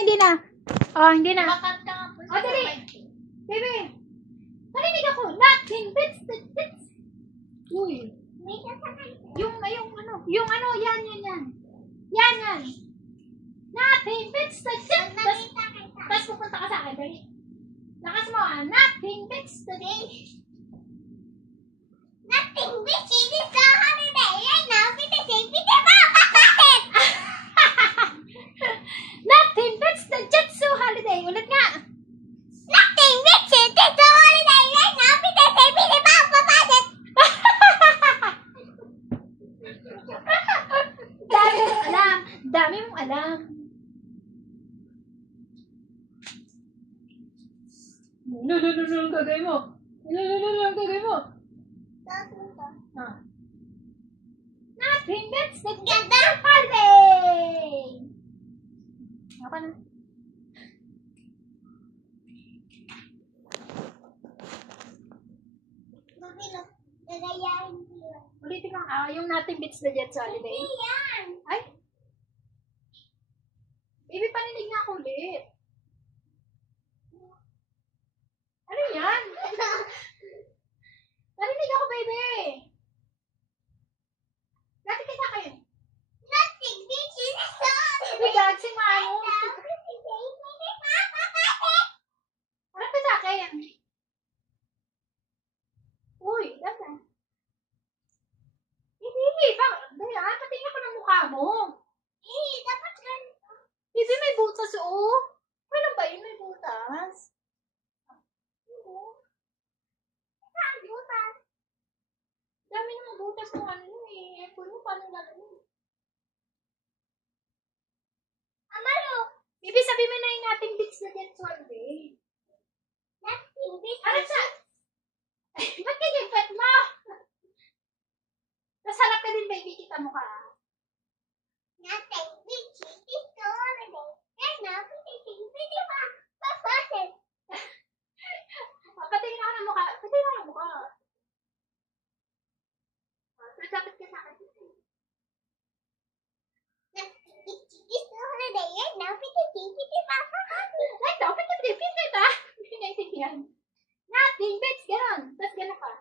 hindi na. Oh, hindi na. Bakit ka nga po? Oh, dali. Baby. Narinig ako. Nothing beats the tits. Uy. Yung ano, yan. Yan. Nothing beats the tits. Tapos pupunta ka sa akin, dali. Lakas mo, nothing beats the tits. Nothing beats it is a holiday right now because it's bakit? Nothing beats the Jetsu holiday. Ulit nga. Nothing beats it is a holiday right now because it's bakit? Dami mong alam. Ang gagawin mo. Ang gagawin mo. Nothing beats the Ganda! holiday. Apa na? Gagayahin ko yun. Ulitin mo. Yung nothing beats the Jetsu holiday. Yan! Ay. Baby, paninig nga ako ulit. Ano yan? Paninig ako, baby. Dati kita kayo. Nothing beats it is a holiday. Bigag si Mano. Right now because it's bakit? Ano pa sa akin? Uy, dami. Hindi, bakit? Daya, patingin ko ng mukha mo. Dapat ganito. Baby, may butas, oh. Ano ba yun? May butas. Saan butas? Dami ng butas ng ano eh. Apple mo, paano gagawin? Amaro! Baby, sabi mo na yung nating bits na Jetsu holiday. Nothing beats Ano it. sa? Ba't kinipet mo? Nasarap ka din, baby. Kita mo ka. Nothing beats it is a holiday. Right now because it's bakit? Patingin ako ng mukha. Patingin ako ng mukha. Dapat ka sa akin. Nothing beats it is a holiday. Right now because it's bakit? Like, dapat ka din. Pinit ah. Hindi naintindihan. Nothing beats. Ganon. Tapos ganon ka.